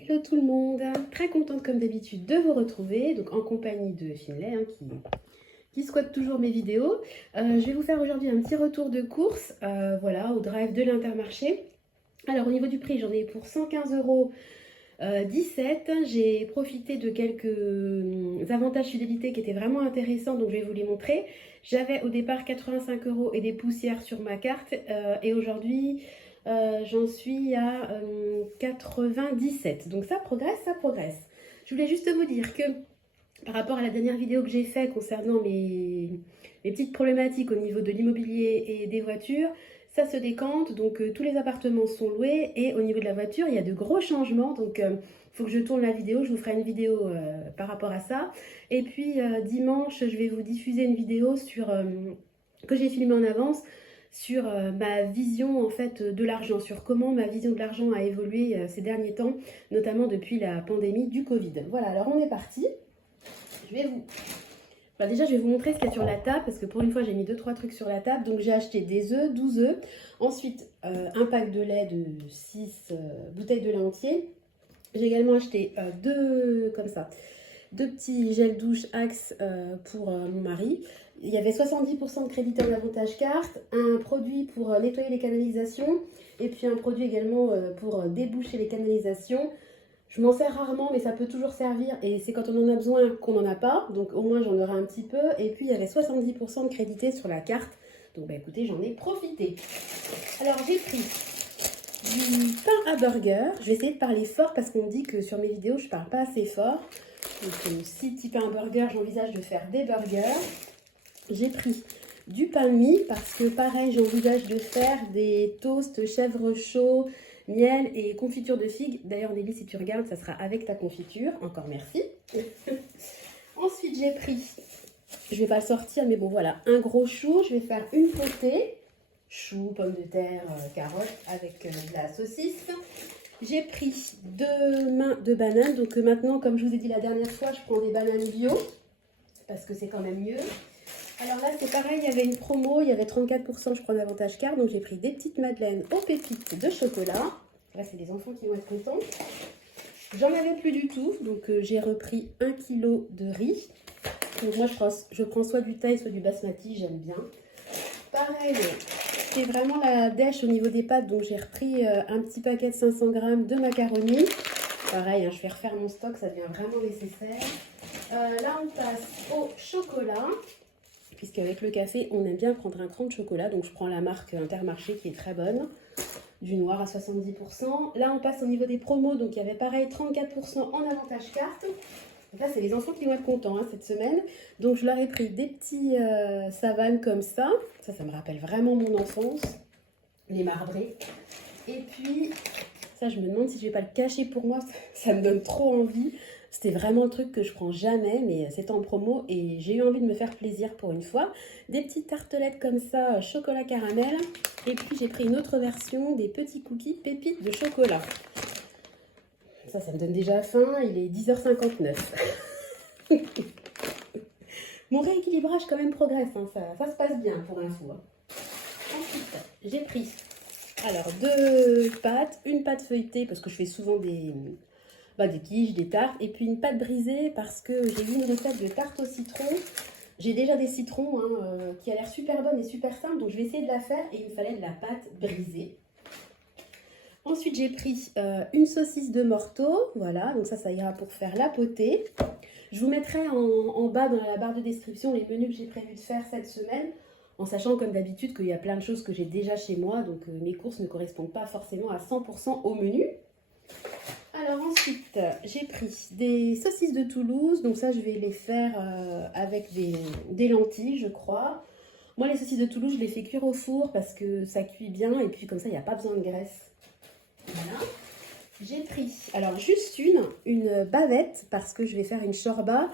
Hello tout le monde, très contente comme d'habitude de vous retrouver, donc en compagnie de Finlay qui squatte toujours mes vidéos. Je vais vous faire aujourd'hui un petit retour de course, voilà, au drive de l'Intermarché. Alors au niveau du prix, j'en ai pour 115,17 €. J'ai profité de quelques avantages fidélité qui étaient vraiment intéressants, donc je vais vous les montrer. J'avais au départ 85 € et des poussières sur ma carte, et aujourd'hui j'en suis à 97. Donc ça progresse, ça progresse. Je voulais juste vous dire que par rapport à la dernière vidéo que j'ai faite concernant mes petites problématiques au niveau de l'immobilier et des voitures, ça se décante, donc tous les appartements sont loués et au niveau de la voiture, il y a de gros changements, donc il faut que je tourne la vidéo, je vous ferai une vidéo par rapport à ça. Et puis dimanche, je vais vous diffuser une vidéo que j'ai filmée en avance sur ma vision en fait de l'argent, sur comment ma vision de l'argent a évolué ces derniers temps, notamment depuis la pandémie du Covid. Voilà, alors on est parti. Déjà, je vais vous montrer ce qu'il y a sur la table, parce que pour une fois, j'ai mis 2-3 trucs sur la table. Donc, j'ai acheté des œufs, 12 œufs. Ensuite, un pack de lait de 6 bouteilles de lait entier. J'ai également acheté deux petits gels douche Axe pour mon mari. Il y avait 70% de crédit en avantage carte, un produit pour nettoyer les canalisations, et puis un produit également pour déboucher les canalisations. Je m'en sers rarement, mais ça peut toujours servir. Et c'est quand on en a besoin qu'on n'en a pas. Donc au moins, j'en aurai un petit peu. Et puis, il y avait 70% de crédité sur la carte. Donc bah, écoutez, j'en ai profité. Alors, j'ai pris du pain à burger. Je vais essayer de parler fort parce qu'on me dit que sur mes vidéos, je ne parle pas assez fort. Donc si type un burger, j'envisage de faire des burgers. J'ai pris du pain de mie parce que pareil, j'envisage de faire des toasts chèvre chaud, miel et confiture de figues. D'ailleurs, Nelly, si tu regardes, ça sera avec ta confiture. Encore merci. Ensuite, j'ai pris, je ne vais pas le sortir, mais bon, voilà, un gros chou. Je vais faire une potée. Chou, pommes de terre, carottes avec de la saucisse. J'ai pris 2 mains de bananes. Donc maintenant, comme je vous ai dit la dernière fois, je prends des bananes bio parce que c'est quand même mieux. Alors là, c'est pareil, il y avait une promo, il y avait 34%, je crois, d'avantage carte. Donc j'ai pris des petites madeleines aux pépites de chocolat. Là, c'est les enfants qui vont être contents. J'en avais plus du tout, donc j'ai repris 1 kg de riz. Donc moi, je prends soit du thaï, soit du basmati, j'aime bien. Pareil, c'est vraiment la dèche au niveau des pâtes, donc j'ai repris un petit paquet de 500 g de macaroni. Pareil, hein, je vais refaire mon stock, ça devient vraiment nécessaire. Là, on passe au chocolat. Puisqu'avec le café, on aime bien prendre un cran de chocolat. Donc, je prends la marque Intermarché qui est très bonne. Du noir à 70%. Là, on passe au niveau des promos. Donc, il y avait pareil, 34% en avantage carte. Donc là, c'est les enfants qui vont être contents cette semaine. Donc, je leur ai pris des petits savanes comme ça. Ça me rappelle vraiment mon enfance. Les marbrés. Et puis, ça, je me demande si je ne vais pas le cacher pour moi. Ça me donne trop envie. C'était vraiment un truc que je prends jamais, mais c'était en promo et j'ai eu envie de me faire plaisir pour une fois. Des petites tartelettes comme ça, chocolat caramel. Et puis j'ai pris une autre version, des petits cookies pépites de chocolat. Ça me donne déjà faim, il est 10h59. Mon rééquilibrage quand même progresse, hein, ça se passe bien pour info. Ensuite, j'ai pris alors 2 pâtes, une pâte feuilletée parce que je fais souvent des quiches, des tartes, et puis une pâte brisée parce que j'ai vu une recette de tarte au citron. J'ai déjà des citrons qui a l'air super bonne et super simple, donc je vais essayer de la faire et il me fallait de la pâte brisée. Ensuite, j'ai pris une saucisse de morteau, voilà, donc ça ira pour faire la potée. Je vous mettrai en bas dans la barre de description les menus que j'ai prévu de faire cette semaine, en sachant comme d'habitude qu'il y a plein de choses que j'ai déjà chez moi, donc mes courses ne correspondent pas forcément à 100% au menu. Alors ensuite, j'ai pris des saucisses de Toulouse. Donc ça, je vais les faire avec des lentilles, je crois. Moi, les saucisses de Toulouse, je les fais cuire au four parce que ça cuit bien. Et puis comme ça, il n'y a pas besoin de graisse. Voilà. J'ai pris, alors juste une bavette parce que je vais faire une shorba.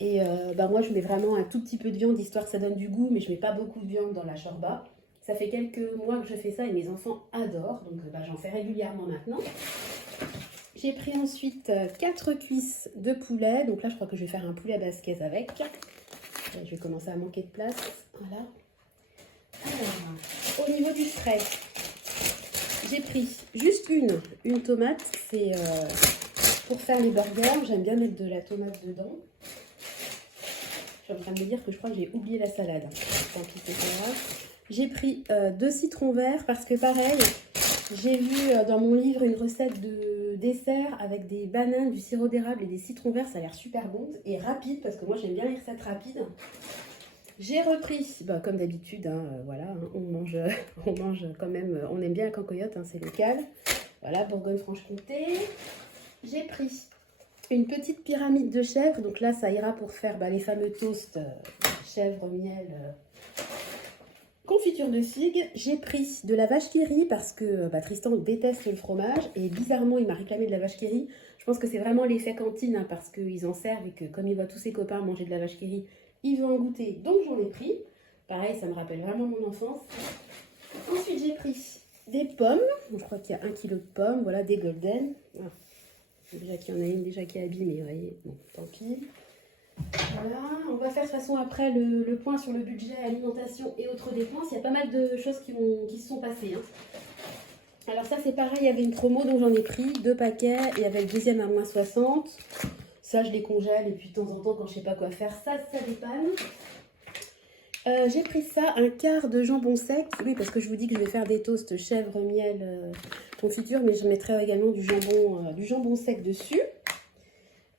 Et moi, je mets vraiment un tout petit peu de viande, histoire que ça donne du goût. Mais je ne mets pas beaucoup de viande dans la shorba. Ça fait quelques mois que je fais ça et mes enfants adorent. Donc j'en fais régulièrement maintenant. J'ai pris ensuite 4 cuisses de poulet. Donc là, je crois que je vais faire un poulet basquez avec. Je vais commencer à manquer de place. Voilà. Alors, au niveau du frais, j'ai pris juste une tomate. C'est pour faire les burgers. J'aime bien mettre de la tomate dedans. Je suis en train de me dire que je crois que j'ai oublié la salade. Tant pis, c'est pas grave. J'ai pris 2 citrons verts parce que pareil, j'ai vu dans mon livre une recette de dessert avec des bananes, du sirop d'érable et des citrons verts. Ça a l'air super bon et rapide parce que moi j'aime bien les recettes rapides. J'ai repris, bah, comme d'habitude, hein, voilà, hein, on mange quand même, on aime bien la cancoyote, hein, c'est local. Voilà, Bourgogne-Franche-Comté. J'ai pris une petite pyramide de chèvre, donc là ça ira pour faire les fameux toasts chèvre, miel, confiture de figues. J'ai pris de la vache qui rit parce que Tristan déteste le fromage et bizarrement il m'a réclamé de la vache qui rit. Je pense que c'est vraiment l'effet cantine hein, parce qu'ils en servent et que comme il voit tous ses copains manger de la vache qui rit, il veut en goûter, donc j'en ai pris. Pareil, ça me rappelle vraiment mon enfance. Ensuite j'ai pris des pommes, je crois qu'il y a 1 kg de pommes, voilà, des golden. Ah. Déjà qu'il y en a une déjà qui est abîmée, vous voyez, bon, tant pis. Voilà, on va faire de toute façon après le point sur le budget alimentation et autres dépenses. Il y a pas mal de choses qui se sont passées. Hein. Alors ça c'est pareil, il y avait une promo donc j'en ai pris 2 paquets et il y avait le deuxième à moins 60. Ça je les congèle et puis de temps en temps quand je sais pas quoi faire, ça dépanne. J'ai pris ça, un quart de jambon sec. Oui, parce que je vous dis que je vais faire des toasts chèvre, miel, confiture, mais je mettrai également du jambon sec dessus.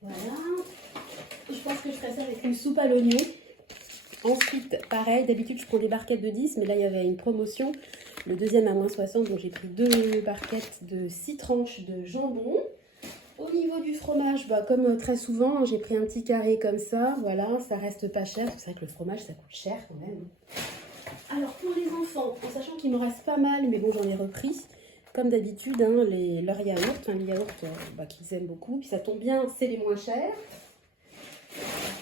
Voilà. Je pense que je ferai ça avec une soupe à l'oignon. Ensuite, pareil, d'habitude je prends des barquettes de 10, mais là il y avait une promotion. Le deuxième à moins 60, donc j'ai pris 2 barquettes de 6 tranches de jambon. Au niveau du fromage, comme très souvent, j'ai pris un petit carré comme ça, voilà, ça reste pas cher, c'est vrai que le fromage ça coûte cher quand même. Alors pour les enfants, en sachant qu'il me reste pas mal, mais bon j'en ai repris, comme d'habitude, hein, leurs yaourts, les yaourts qu'ils aiment beaucoup, puis ça tombe bien, c'est les moins chers.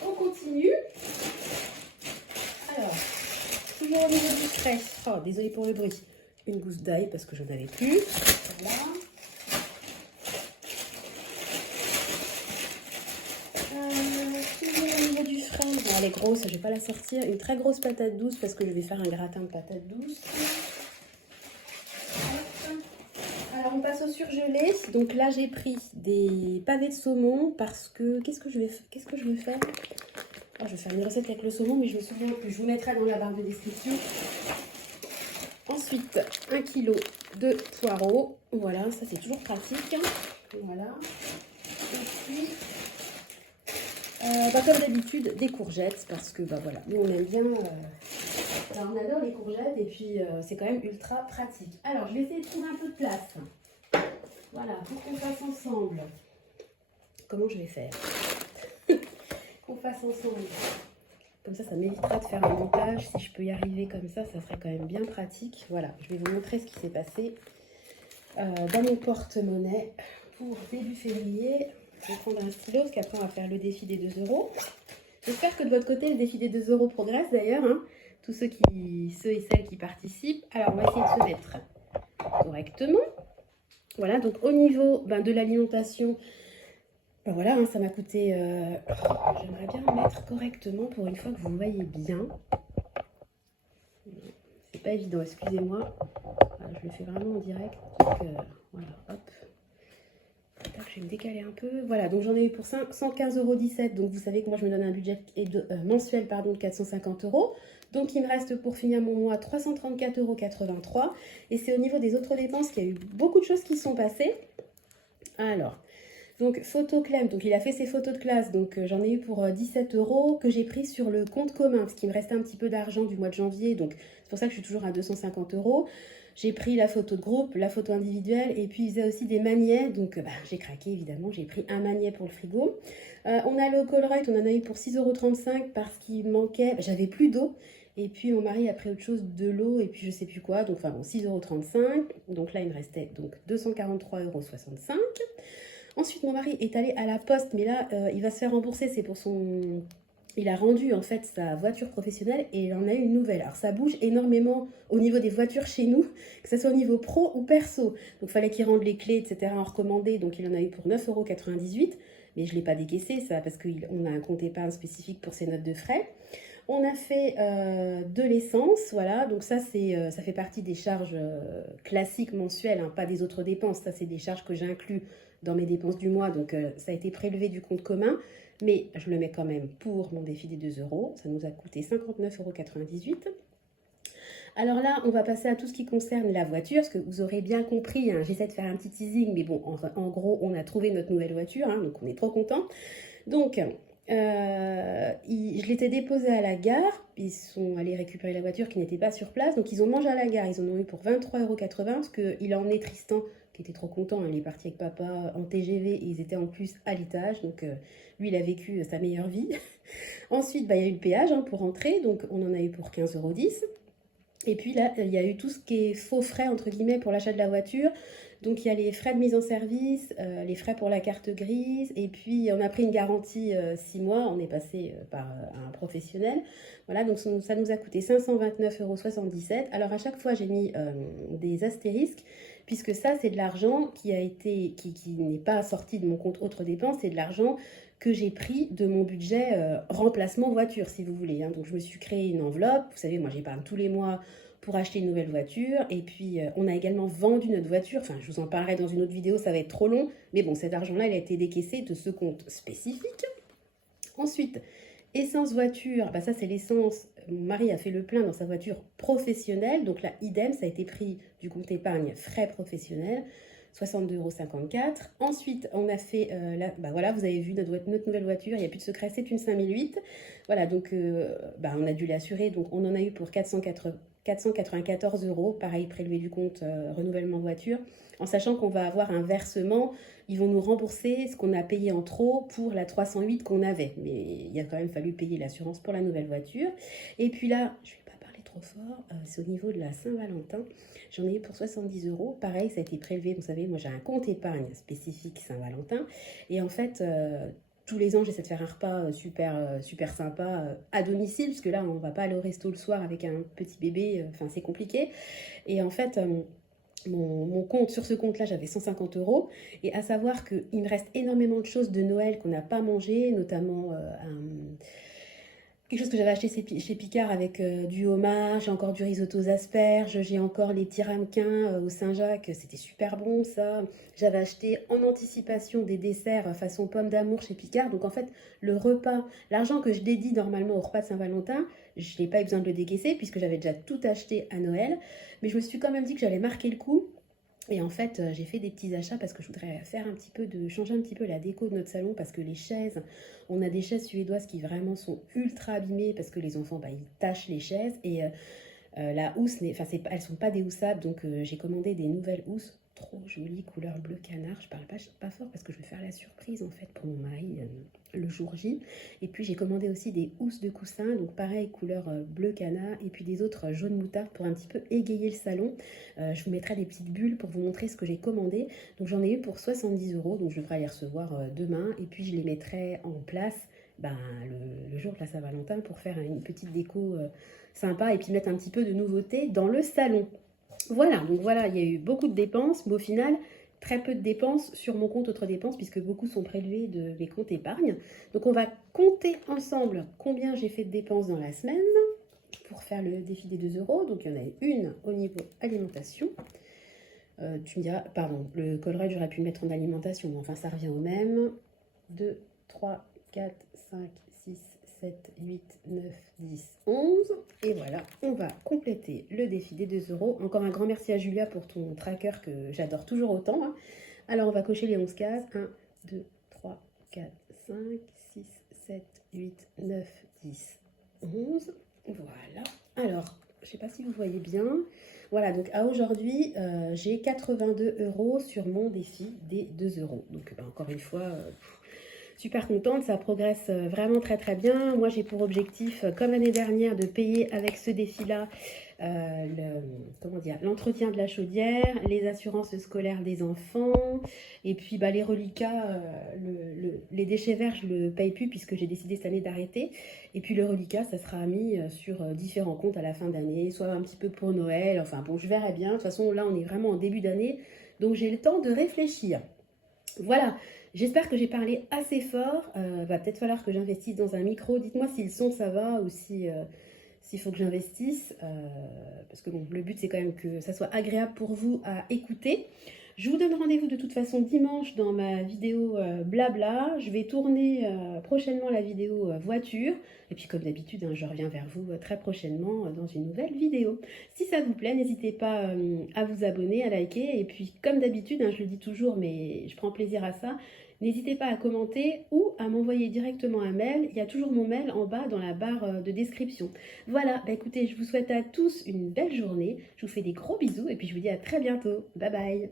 On continue. Alors, toujours au niveau du frais, oh désolé pour le bruit, une gousse d'ail parce que j'en avais plus, voilà. Elle est grosse, je vais pas la sortir. Une très grosse patate douce parce que je vais faire un gratin de patates douces. Alors on passe au surgelé. Donc là j'ai pris des pavés de saumon parce que qu'est-ce que je vais faire? Oh, je vais faire une recette avec le saumon mais je me souviens plus. Je vous mettrai dans la barre de description. Ensuite 1 kg de poireaux. Voilà, ça c'est toujours pratique. Voilà. Et puis comme d'habitude, des courgettes, parce que voilà, nous on aime bien, on adore les courgettes et puis c'est quand même ultra pratique. Alors je vais essayer de trouver un peu de place. Voilà, pour qu'on fasse ensemble. Comment je vais faire? Qu'on fasse ensemble. Comme ça m'évitera de faire un montage. Si je peux y arriver comme ça serait quand même bien pratique. Voilà, je vais vous montrer ce qui s'est passé dans mon porte-monnaie pour début février. Je vais prendre un stylo parce qu'après on va faire le défi des 2 €. J'espère que de votre côté le défi des 2 € progresse d'ailleurs. Hein, tous ceux et celles qui participent. Alors on va essayer de se mettre correctement. Voilà, donc au niveau de l'alimentation, voilà, hein, ça m'a coûté... j'aimerais bien me mettre correctement pour une fois que vous voyez bien. C'est pas évident, excusez-moi. Voilà, je le fais vraiment en direct. Donc voilà, hop. Je vais me décaler un peu. Voilà, donc j'en ai eu pour 115,17 €. Donc vous savez que moi je me donne un budget mensuel de 450 €. Donc il me reste pour finir mon mois 334,83 €. Et c'est au niveau des autres dépenses qu'il y a eu beaucoup de choses qui sont passées. Alors, donc photo Clem, donc il a fait ses photos de classe. Donc j'en ai eu pour 17 € que j'ai pris sur le compte commun. Parce qu'il me restait un petit peu d'argent du mois de janvier. Donc c'est pour ça que je suis toujours à 250 €. J'ai pris la photo de groupe, la photo individuelle et puis il faisait aussi des magnets. Donc j'ai craqué évidemment, j'ai pris un magnet pour le frigo. On a le Colruyt, on en a eu pour 6,35 € parce qu'il manquait, j'avais plus d'eau. Et puis mon mari a pris autre chose, de l'eau et puis je sais plus quoi. Donc enfin bon, 6,35 €. Donc là il me restait donc 243,65 €. Ensuite mon mari est allé à la poste, mais là il va se faire rembourser, c'est pour son... Il a rendu en fait sa voiture professionnelle et il en a eu une nouvelle. Alors ça bouge énormément au niveau des voitures chez nous, que ce soit au niveau pro ou perso. Donc il fallait qu'il rende les clés, etc. en recommandé. Donc il en a eu pour 9,98 €. Mais je ne l'ai pas décaissé ça parce qu'on a un compte épargne spécifique pour ses notes de frais. On a fait de l'essence, voilà. Donc ça ça fait partie des charges classiques mensuelles, hein, pas des autres dépenses. Ça c'est des charges que j'inclus dans mes dépenses du mois, donc ça a été prélevé du compte commun, mais je le mets quand même pour mon défi des 2 euros. Ça nous a coûté 59,98 €. Alors là, on va passer à tout ce qui concerne la voiture, parce que vous aurez bien compris, hein, j'essaie de faire un petit teasing, mais bon, en gros, on a trouvé notre nouvelle voiture, hein, donc on est trop content. Donc, je l'étais déposée à la gare, ils sont allés récupérer la voiture qui n'était pas sur place, donc ils ont mangé à la gare, ils en ont eu pour 23,80 € parce qu'il a emmené Tristan, qui était trop content, hein, il est parti avec papa en TGV, et ils étaient en plus à l'étage, donc lui il a vécu sa meilleure vie. Ensuite, bah, il y a eu le péage hein, pour rentrer, donc on en a eu pour 15,10 €. Et puis là, il y a eu tout ce qui est faux frais, entre guillemets, pour l'achat de la voiture. Donc il y a les frais de mise en service, les frais pour la carte grise, et puis on a pris une garantie 6 mois, on est passé par un professionnel. Voilà, donc ça nous a coûté 529,77 €. Alors à chaque fois, j'ai mis des astérisques, puisque ça, c'est de l'argent qui n'est pas sorti de mon compte autres dépenses, c'est de l'argent que j'ai pris de mon budget remplacement voiture, si vous voulez. Hein. Donc je me suis créé une enveloppe, vous savez, moi j'épargne tous les mois pour acheter une nouvelle voiture, et puis on a également vendu notre voiture, enfin je vous en parlerai dans une autre vidéo, ça va être trop long, mais bon, cet argent-là, il a été décaissé de ce compte spécifique. Ensuite, essence voiture, bah ça c'est l'essence, mon mari a fait le plein dans sa voiture professionnelle, donc là, idem, ça a été pris du compte épargne frais professionnels, 62,54 €. Ensuite, on a fait, bah voilà, vous avez vu notre nouvelle voiture, il n'y a plus de secret, c'est une 5008. Voilà, donc bah on a dû l'assurer, donc on en a eu pour 494 €, pareil, prélevé du compte renouvellement voiture, en sachant qu'on va avoir un versement, ils vont nous rembourser ce qu'on a payé en trop pour la 308 qu'on avait, mais il a quand même fallu payer l'assurance pour la nouvelle voiture. Et puis là, je ne vais pas parler trop fort, c'est au niveau de la Saint-Valentin, j'en ai eu pour 70 €, pareil, ça a été prélevé, vous savez, moi j'ai un compte épargne spécifique Saint-Valentin, et en fait, tous les ans, j'essaie de faire un repas super sympa à domicile, parce que là, on ne va pas aller au resto le soir avec un petit bébé, enfin, c'est compliqué. Et en fait, mon compte, sur ce compte-là, j'avais 150 €. Et à savoir qu'il me reste énormément de choses de Noël qu'on n'a pas mangé, notamment quelque chose que j'avais acheté chez Picard avec du homard, j'ai encore du risotto aux asperges, j'ai encore les petits ramequins au Saint-Jacques, c'était super bon ça. J'avais acheté en anticipation des desserts façon pomme d'amour chez Picard. Donc en fait, le repas, l'argent que je dédie normalement au repas de Saint-Valentin, je n'ai pas eu besoin de le décaisser puisque j'avais déjà tout acheté à Noël. Mais je me suis quand même dit que j'allais marquer le coup. Et en fait, j'ai fait des petits achats parce que je voudrais changer un petit peu la déco de notre salon, parce que les chaises, on a des chaises suédoises qui vraiment sont ultra abîmées parce que les enfants, bah, ils tachent les chaises, et la housse, elles sont pas déhoussables, donc j'ai commandé des nouvelles housses trop jolies, couleur bleu canard. Je parle pas fort parce que je vais faire la surprise en fait pour mon mari le jour J. Et puis j'ai commandé aussi des housses de coussin, donc pareil, couleur bleu canard, et puis des autres jaune moutarde pour un petit peu égayer le salon. Je vous mettrai des petites bulles pour vous montrer ce que j'ai commandé. Donc j'en ai eu pour 70 €, donc je devrais les recevoir demain, et puis je les mettrai en place le jour de la Saint-Valentin pour faire une petite déco sympa, et puis mettre un petit peu de nouveauté dans le salon. Voilà, donc voilà, il y a eu beaucoup de dépenses, mais au final, très peu de dépenses sur mon compte autres dépenses, puisque beaucoup sont prélevés de mes comptes épargne. Donc on va compter ensemble combien j'ai fait de dépenses dans la semaine pour faire le défi des 2 €. Donc il y en a une au niveau alimentation. Tu me diras, pardon, le collerette, j'aurais pu le mettre en alimentation, mais enfin ça revient au même. 2, 3, 4, 5, 6, 7, 8, 9, 10, 11. Et voilà, on va compléter le défi des 2 €. Encore un grand merci à Julia pour ton tracker que j'adore toujours autant. Hein. Alors on va cocher les 11 cases. 1, 2, 3, 4, 5, 6, 7, 8, 9, 10, 11. Voilà. Alors, je ne sais pas si vous voyez bien. Voilà, donc à aujourd'hui, j'ai 82 € sur mon défi des 2 €. Donc encore une fois, super contente, ça progresse vraiment très bien. Moi j'ai pour objectif, comme l'année dernière, de payer avec ce défi-là l'entretien de la chaudière, les assurances scolaires des enfants, et puis les reliquats, les déchets verts je le paye plus puisque j'ai décidé cette année d'arrêter, et puis le reliquat ça sera mis sur différents comptes à la fin d'année, soit un petit peu pour Noël, enfin bon je verrai bien. De toute façon là on est vraiment en début d'année, donc j'ai le temps de réfléchir. Voilà, j'espère que j'ai parlé assez fort. Va peut-être falloir que j'investisse dans un micro. Dites-moi si le son ça va, ou si s'il faut que j'investisse. Parce que bon, le but c'est quand même que ça soit agréable pour vous à écouter. Je vous donne rendez-vous de toute façon dimanche dans ma vidéo blabla. Je vais tourner prochainement la vidéo voiture. Et puis comme d'habitude, hein, je reviens vers vous très prochainement dans une nouvelle vidéo. Si ça vous plaît, n'hésitez pas à vous abonner, à liker. Et puis comme d'habitude, hein, je le dis toujours, mais je prends plaisir à ça. N'hésitez pas à commenter ou à m'envoyer directement un mail. Il y a toujours mon mail en bas dans la barre de description. Voilà, bah écoutez, je vous souhaite à tous une belle journée. Je vous fais des gros bisous et puis je vous dis à très bientôt. Bye bye.